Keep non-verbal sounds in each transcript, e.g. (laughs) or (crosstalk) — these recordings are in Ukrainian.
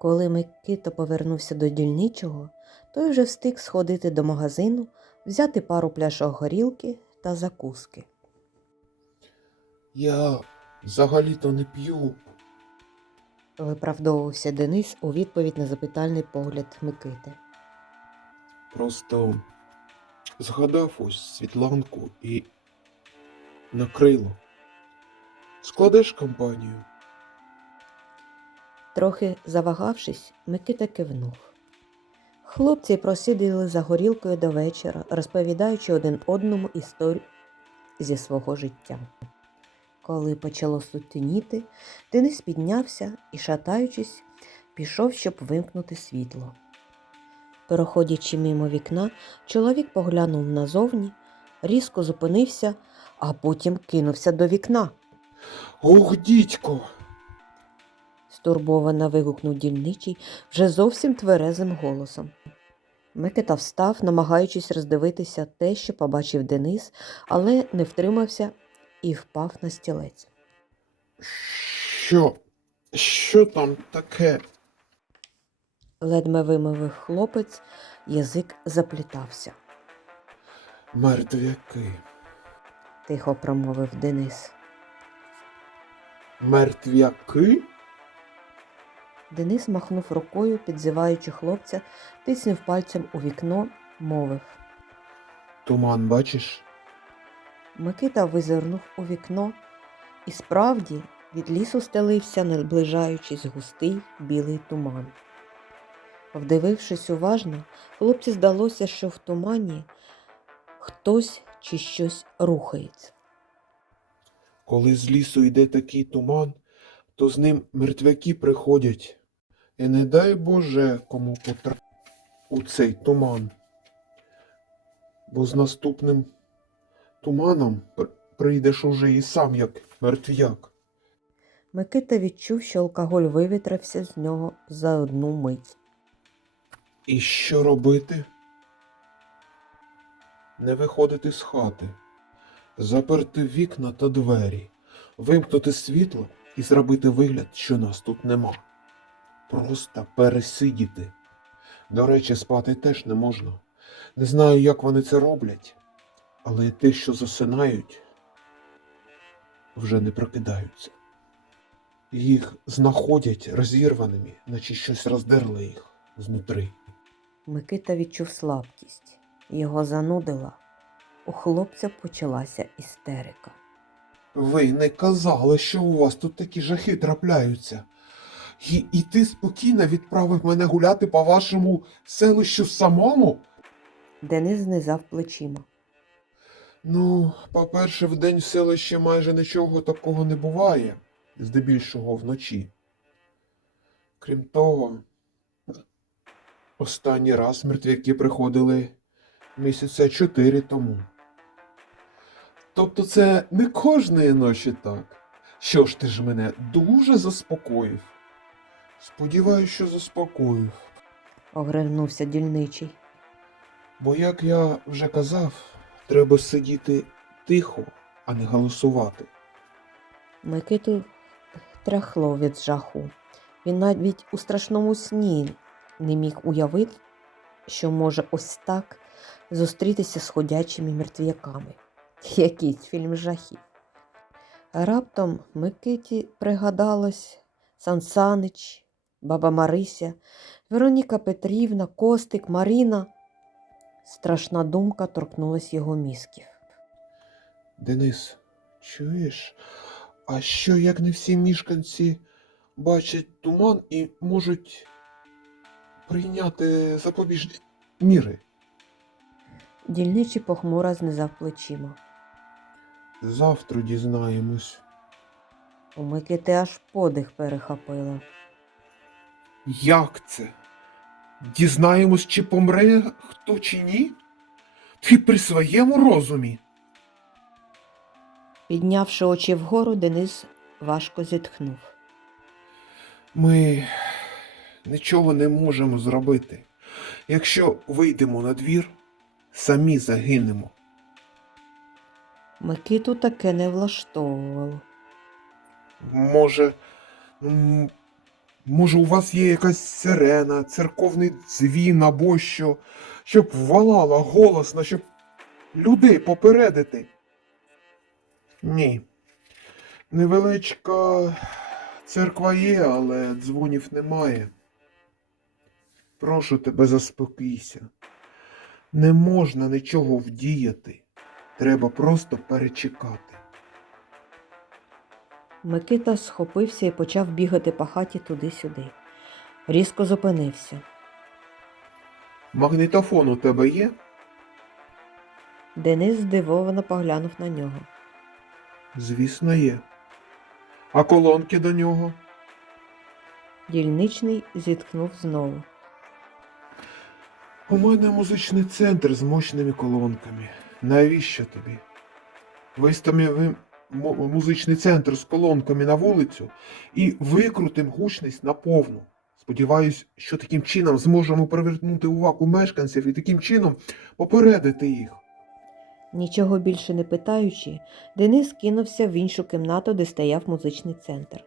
Коли Микита повернувся до дільничого, той вже встиг сходити до магазину, взяти пару пляшок горілки та закуски. Я взагалі-то не п'ю. Виправдовувався Денис у відповідь на запитальний погляд Микити. Просто згадав ось Світланку і накрило. Складеш компанію? Трохи завагавшись, Микита кивнув. Хлопці просиділи за горілкою до вечора, розповідаючи один одному історію зі свого життя. Коли почало сутеніти, Денис піднявся і, шатаючись, пішов, щоб вимкнути світло. Переходячи мимо вікна, чоловік поглянув назовні, різко зупинився, а потім кинувся до вікна. Ох, дідько! Стурбовано вигукнув дільничий вже зовсім тверезим голосом. Микита встав, намагаючись роздивитися те, що побачив Денис, але не втримався і впав на стілець. Що? Що там таке? Ледме вимовив хлопець, язик заплітався. Мертвяки. Тихо промовив Денис. Мертвяки? Денис махнув рукою, підзиваючи хлопця, тиснув пальцем у вікно, мовив. Туман бачиш? Микита визирнув у вікно, і справді від лісу стелився, наближаючись густий білий туман. Вдивившись уважно, хлопці здалося, що в тумані хтось чи щось рухається. Коли з лісу йде такий туман, то з ним мертвяки приходять. І не дай Боже кому потрапити у цей туман. Бо з наступним туманом прийдеш уже і сам як мертвяк. Микита відчув, що алкоголь вивітрився з нього за одну мить. І що робити? Не виходити з хати, заперти вікна та двері, вимкнути світло і зробити вигляд, що нас тут нема. Просто пересидіти. До речі, спати теж не можна. Не знаю, як вони це роблять, але ті, що засинають, вже не прокидаються. Їх знаходять розірваними, наче щось роздерло їх знутри. Микита відчув слабкість. Його занудило. У хлопця почалася істерика. Ви не казали, що у вас тут такі жахи трапляються. І, і ти спокійно відправив мене гуляти по вашому селищу самому? Денис знизав плечима. Ну, по-перше, в день в селищі майже нічого такого не буває, здебільшого вночі. Крім того, останній раз мертвяки приходили місяця чотири тому. Тобто це не кожної ночі так. Що ж ти ж мене дуже заспокоїв? Сподіваюсь, що заспокоїв. Огригнувся дільничий. Бо, як я вже казав, треба сидіти тихо, а не голосувати. Микиту тряхло від жаху. Він навіть у страшному сні не міг уявити, що може ось так зустрітися з ходячими мертвяками. (laughs) Якийсь фільм жахів. Раптом Микиті пригадалось Сансанич, баба Марися, Вероніка Петрівна, Костик, Маріна. Страшна думка торкнулась його мізків. Денис, чуєш? А що як не всі мішканці бачать туман і можуть прийняти запобіжні міри? Дільничий похмуро знизав плечима. Завтра дізнаємось. У Микити аж подих перехопило. Як це? Дізнаємось, чи помре хто чи ні? Ти при своєму розумі. Піднявши очі вгору, Денис важко зітхнув. Ми нічого не можемо зробити. Якщо вийдемо на двір, самі загинемо. Микиту таке не влаштовувало. Може, Може, у вас є якась сирена, церковний дзвін або що, щоб валала голосно, щоб людей попередити? Ні. Невеличка церква є, але дзвонів немає. Прошу тебе, заспокійся. Не можна нічого вдіяти. Треба просто перечекати. Микита схопився і почав бігати по хаті туди-сюди. Різко зупинився. Магнітофон у тебе є? Денис здивовано поглянув на нього. Звісно, є. А колонки до нього? Дільничний зітхнув знову. У мене музичний центр з мощними колонками. Навіщо тобі? Виставимо му- музичний центр з колонками на вулицю і викрутим гучність на повну. Сподіваюсь, що таким чином зможемо привернути увагу мешканців і таким чином попередити їх. Нічого більше не питаючи, Денис кинувся в іншу кімнату, де стояв музичний центр.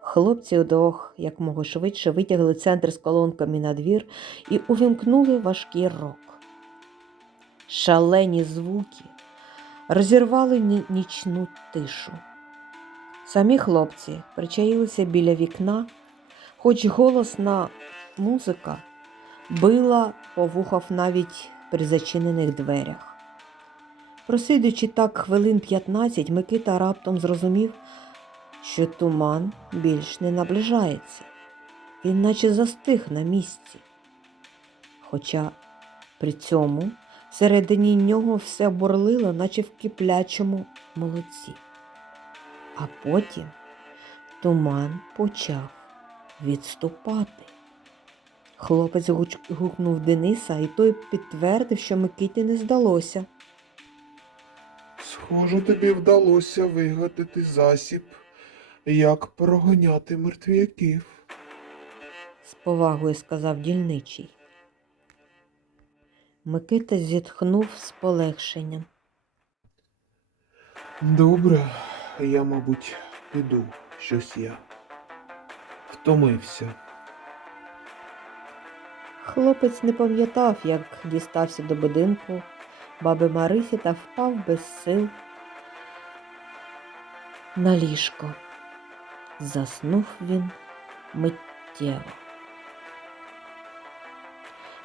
Хлопці удвох якмога швидше витягли центр з колонками на двір і увімкнули важкий рок. Шалені звуки розірвали нічну тишу. Самі хлопці причаїлися біля вікна, хоч голосна музика била по вухах навіть при зачинених дверях. Просидячи так хвилин 15, Микита раптом зрозумів, що туман більш не наближається. Він наче застиг на місці. Хоча при цьому всередині нього все бурлило, наче в киплячому молоці. А потім туман почав відступати. Хлопець гуч- гукнув Дениса, і той підтвердив, що Микиті не здалося. Схоже, тобі вдалося вигадати засіб, як прогоняти мертвяків. з повагою сказав дільничий. Микита зітхнув з полегшенням. Добре, я, мабуть, піду. Щось я втомився. Хлопець не пам'ятав, як дістався до будинку баби Марисі та впав без сил на ліжко. Заснув він миттєво.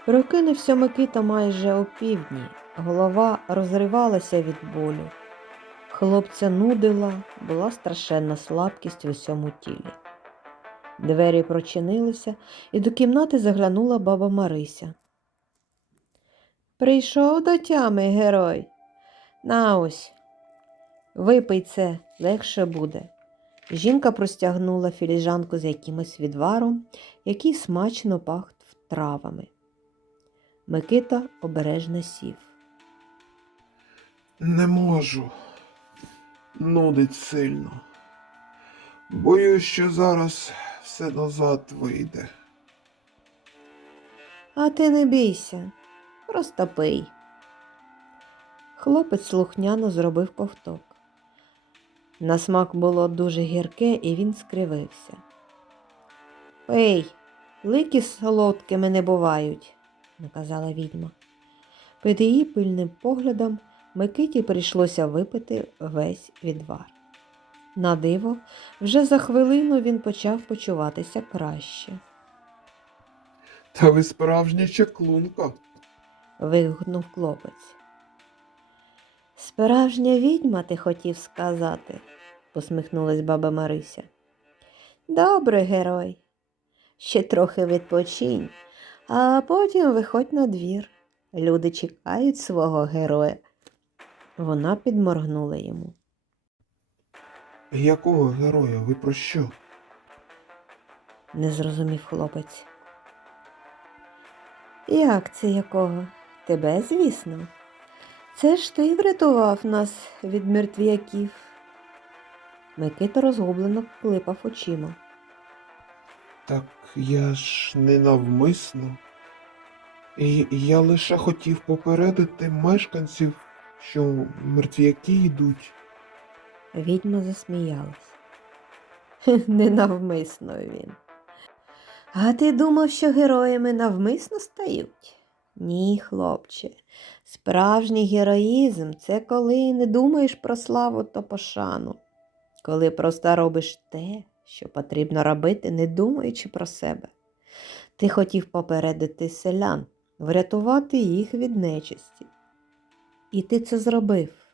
Прокинувся Микита майже опівдні. Голова розривалася від болю. Хлопця нудила, була страшенна слабкість в усьому тілі. Двері прочинилися, і до кімнати заглянула баба Марися. Прийшов до тями герой. На ось, випий це, легше буде. Жінка простягнула філіжанку з якимось відваром, який смачно пах травами. Микита обережно сів. Не можу. Нудить сильно. Боюсь, що зараз все назад вийде. А ти не бійся, просто пий. Хлопець слухняно зробив ковток. На смак було дуже гірке, і він скривився. Пий, лики солодкими не бувають, наказала відьма. Під її пильним поглядом Микиті прийшлося випити весь відвар. На диво, вже за хвилину він почав почуватися краще. Та ви справжня чаклунка. вигукнув хлопець. Справжня відьма, ти хотів сказати, посміхнулась баба Марися. Добре, герой. Ще трохи відпочинь, а потім виходь на двір. Люди чекають свого героя. Вона підморгнула йому. Якого героя? Ви про що? Не зрозумів хлопець. Як це якого? Тебе, звісно. Це ж ти врятував нас від мертвяків. Микита розгублено клипав очима. Так я ж ненавмисно. І я лише хотів попередити мешканців, що мертвяки йдуть. Відьма засміялась. «Хе, (laughs) Ненавмисно він. А ти думав, що героями навмисно стають? Ні, хлопче. Справжній героїзм це коли не думаєш про славу та пошану, коли просто робиш те, що потрібно робити, не думаючи про себе. Ти хотів попередити селян, врятувати їх від нечисті. І ти це зробив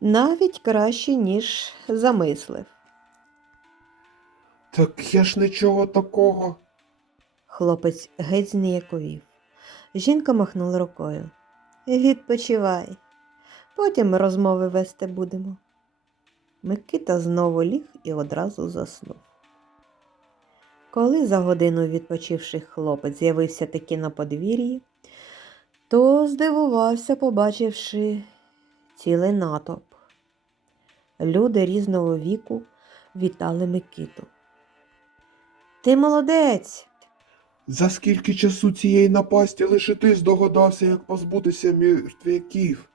навіть краще, ніж замислив. Так я ж нічого такого. Хлопець геть зніяковів. Жінка махнула рукою. Відпочивай. Потім ми розмови вести будемо. Микита знову ліг і одразу заснув. Коли за годину відпочивший хлопець з'явився таки на подвір'ї, то здивувався, побачивши цілий натовп. Люди різного віку вітали Микиту. Ти молодець! За скільки часу цієї напасті лише ти здогадався, як позбутися мертвяків?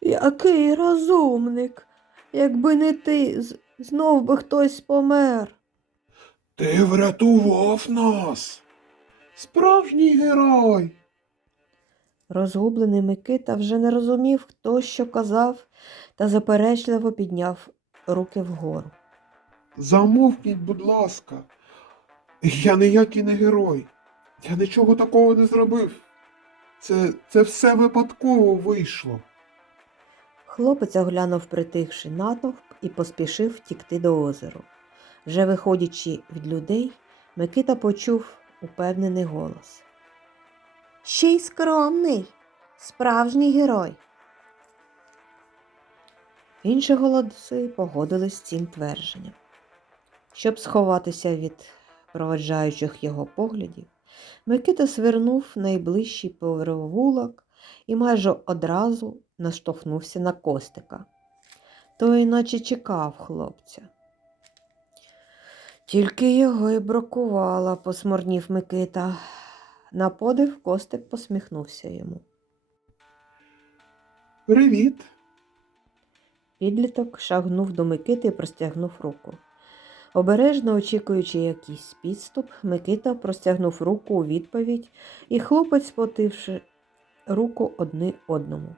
Який розумник. Якби не ти, знов би хтось помер. Ти врятував нас. Справжній герой. Розгублений Микита вже не розумів, хто що казав, та заперечливо підняв руки вгору. Замовкніть, будь ласка. Я ніякий не герой. Я нічого такого не зробив. Це, це все випадково вийшло. Хлопець оглянув притихший натовп і поспішив втікти до озеру. Вже виходячи від людей, Микита почув упевнений голос. Ще й скромний, справжній герой. Інші голоси погодились з цим твердженням. Щоб сховатися від проводжаючих його поглядів, Микита свернув найближчий провулок і майже одразу наштовхнувся на костика. Той наче чекав хлопця. Тільки його й бракувало, посмурнів Микита. На подив костик посміхнувся йому. Привіт. Підліток шагнув до Микити і простягнув руку. Обережно очікуючи якийсь підступ, Микита простягнув руку у відповідь, і хлопець, сплотивши руку одне одному.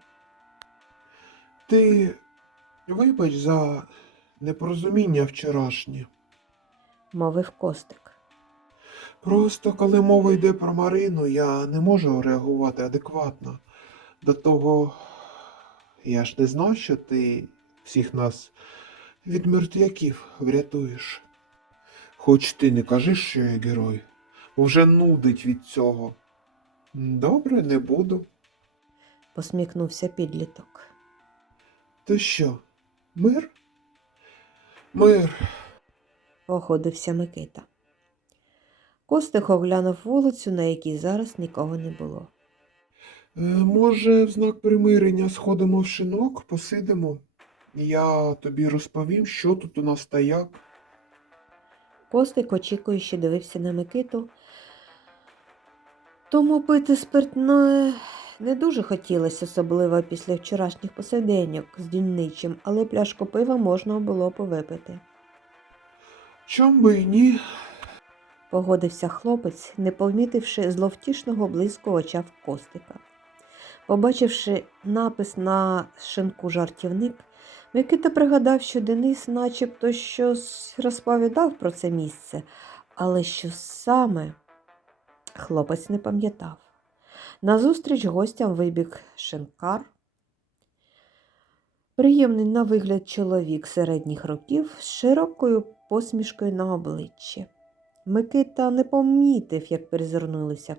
Ти вибач за непорозуміння вчорашнє. мовив костик. Просто коли мова йде про Марину, я не можу реагувати адекватно. До того я ж не знав, що ти всіх нас від мертвяків врятуєш. Хоч ти не кажеш, що я герой, бо вже нудить від цього. Добре, не буду. посміхнувся підліток. То що, мир? Мир. Походився Микита. Костик оглянув вулицю, на якій зараз нікого не було. Е, може, в знак примирення сходимо в шинок, посидимо? Я тобі розповім, що тут у нас та як. Костик очікуючи дивився на Микиту. Тому пити спиртне не дуже хотілося, особливо після вчорашніх посиденьок з дільничим, але пляшку пива можна було повипити. Чом би й ні? Погодився хлопець, не помітивши зловтішного блиску оча в Костика. Побачивши напис на шинку жартівник, Микита пригадав, що Денис начебто щось розповідав про це місце, але що саме хлопець не пам'ятав. Назустріч гостям вибіг шинкар. Приємний на вигляд чоловік середніх років з широкою посмішкою на обличчі. Микита не помітив, як перезирнулися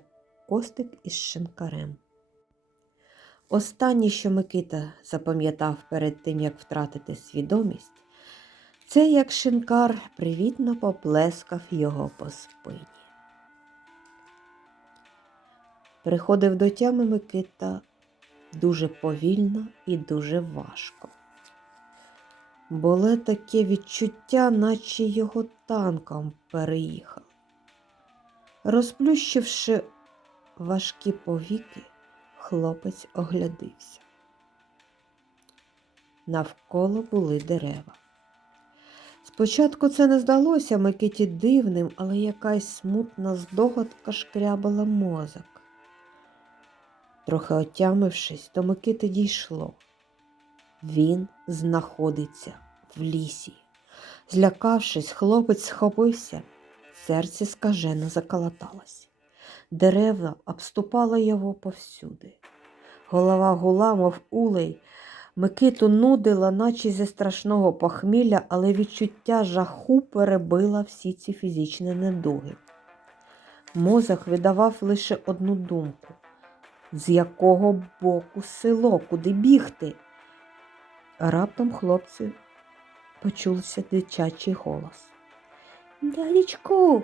костик із шинкарем. Останнє, що Микита запам'ятав перед тим, як втратити свідомість, це як шинкар привітно поплескав його по спині. Приходив до тями Микита дуже повільно і дуже важко. Було таке відчуття, наче його танком переїхав. Розплющивши важкі повіки, хлопець оглядився. Навколо були дерева. Спочатку це не здалося Микиті дивним, але якась смутна здогадка шкрябала мозок. Трохи отямившись, до Микити дійшло. Він знаходиться в лісі. Злякавшись, хлопець схопився, серце скажено заколоталось. Дерева обступали його повсюди. Голова гула, мов улей, Микиту нудила, наче зі страшного похмілля, але відчуття жаху перебила всі ці фізичні недуги. Мозок видавав лише одну думку з якого боку село, куди бігти? Раптом хлопці почувся дитячий голос. Дядечку,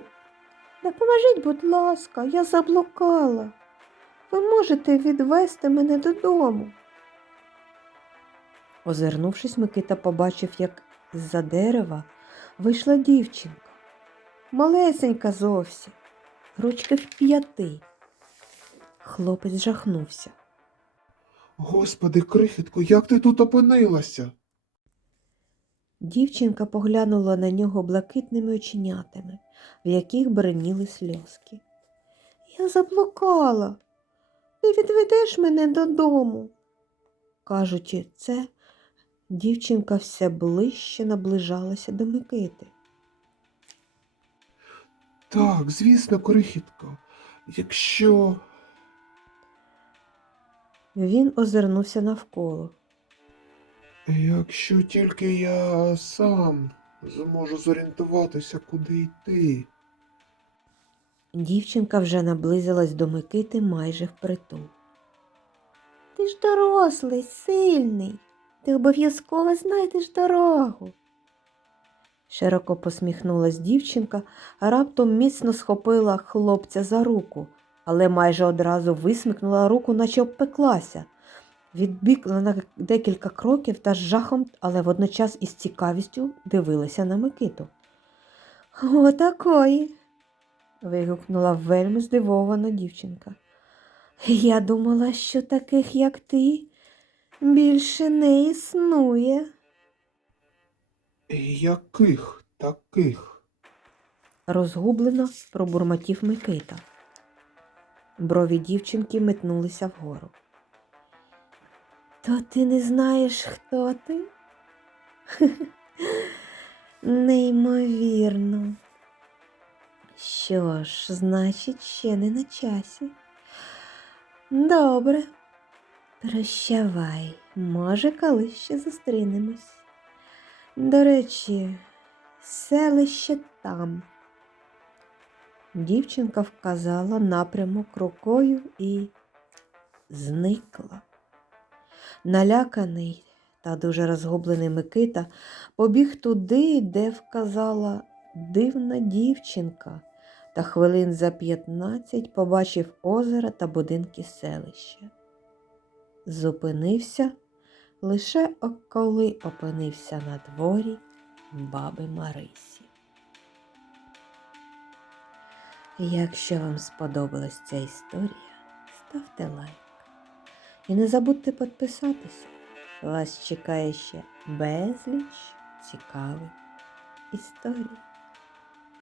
допоможіть, будь ласка, я заблукала. Ви можете відвести мене додому. Озирнувшись, Микита побачив, як з-за дерева вийшла дівчинка. Малесенька зовсім, ручки в п'яти. Хлопець жахнувся. Господи, крихітко, як ти тут опинилася? Дівчинка поглянула на нього блакитними оченятами, в яких бреніли сльозки. Я заблукала. Ти відведеш мене додому. Кажучи це, дівчинка все ближче наближалася до Микити. Так, звісно, крихітко. Якщо. Він озирнувся навколо. Якщо тільки я сам зможу зорієнтуватися, куди йти. Дівчинка вже наблизилась до Микити майже впритул. Ти ж дорослий, сильний. Ти обов'язково знайдеш дорогу. Широко посміхнулась дівчинка, а раптом міцно схопила хлопця за руку, але майже одразу висмикнула руку, наче обпеклася. Відбігла на декілька кроків та з жахом, але водночас із цікавістю дивилася на Микиту. Отакої вигукнула вельми здивована дівчинка. Я думала, що таких, як ти, більше не існує. Яких таких? Розгублено пробурмотів Микита. Брові дівчинки метнулися вгору. То ти не знаєш, хто ти? (laughs) Неймовірно. Що ж, значить, ще не на часі. Добре. Прощавай, може, колись ще зустрінемось. До речі, селище там. Дівчинка вказала напрямок рукою і зникла. Наляканий та дуже розгублений Микита побіг туди, де вказала дивна дівчинка, та хвилин за п'ятнадцять побачив озеро та будинки селища. Зупинився лише коли опинився на дворі баби Марисі. Якщо вам сподобалась ця історія, ставте лайк. І не забудьте підписатися. Вас чекає ще безліч цікавих історій.